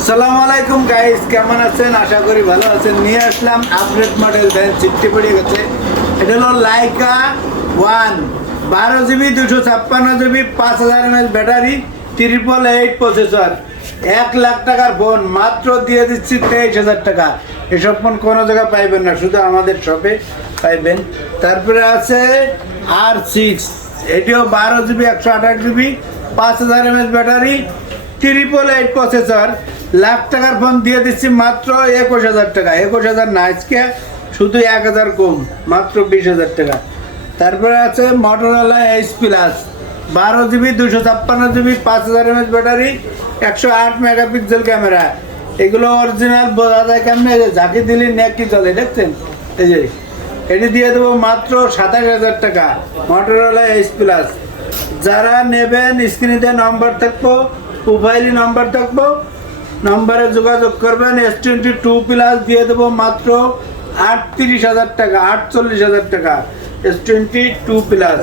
আসসালামু আলাইকুম গাইস, কেমন আছেন? আশা করি ভালো আছেন। নিয়ে আসলাম আপডেট মডেল, দেন চিপটি পড়ে গেছে। এটা হলো Laika 1 12 GB 256 GB 5000 mAh battery 888 processor. 1 lakh টাকার ফোন মাত্র দিয়ে দিচ্ছি 23,000 টাকা। এসব ফোন কোনো জায়গায় পাইবেন না, শুধু আমাদের শপে পাইবেন। তারপরে আছে R6, এটিও 12 GB 128 GB 5000 mAh battery 888 processor. Lakh টাকার ফোন দিয়ে দিচ্ছি মাত্র 21,000 টাকা। 21,000 না, আজকে শুধু 1,000 কম, মাত্র 20,000 টাকা। তারপরে আছে Motorola H plus 12 GB 256 GB 5000 mAh battery 108 megapixel camera. এগুলো অরিজিনাল, বোঝা যায় কেমনে, ঝাঁকি দিলে নেকি চলে, দেখছেন? এই যে এটি দিয়ে দেবো মাত্র 27,000 টাকা, মোটরোলা H প্লাস। যারা নেবেন স্ক্রিনে নম্বর থাকবো, প্রোফাইলে নম্বর থাকবো, নম্বরে যোগাযোগ করবেন। S22 প্লাস দিয়ে দেবো মাত্র 38,000 টাকা, 48,000 টাকা S22 প্লাস।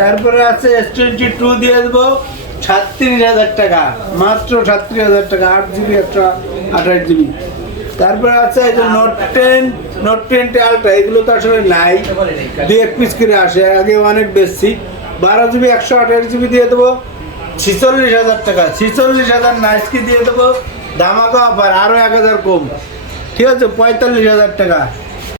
তারপরে আছে S22 দিয়ে দেবো 36,000 টাকা, মাত্র 36,000 টাকা, 8 GB 128 GB। তারপরে আছে এই যে নোট 10 আলট্রা, এগুলো তো আসলে নাই, 2-1 পিস করে আসে, আগে অনেক বেশি। 12 GB 128 GB দিয়ে দেবো 46,000 টাকা। 46,000 নাইসকে দিয়ে দেবো ধামাকা অফার, আরও 1,000 কম, ঠিক আছে, 45,000 টাকা।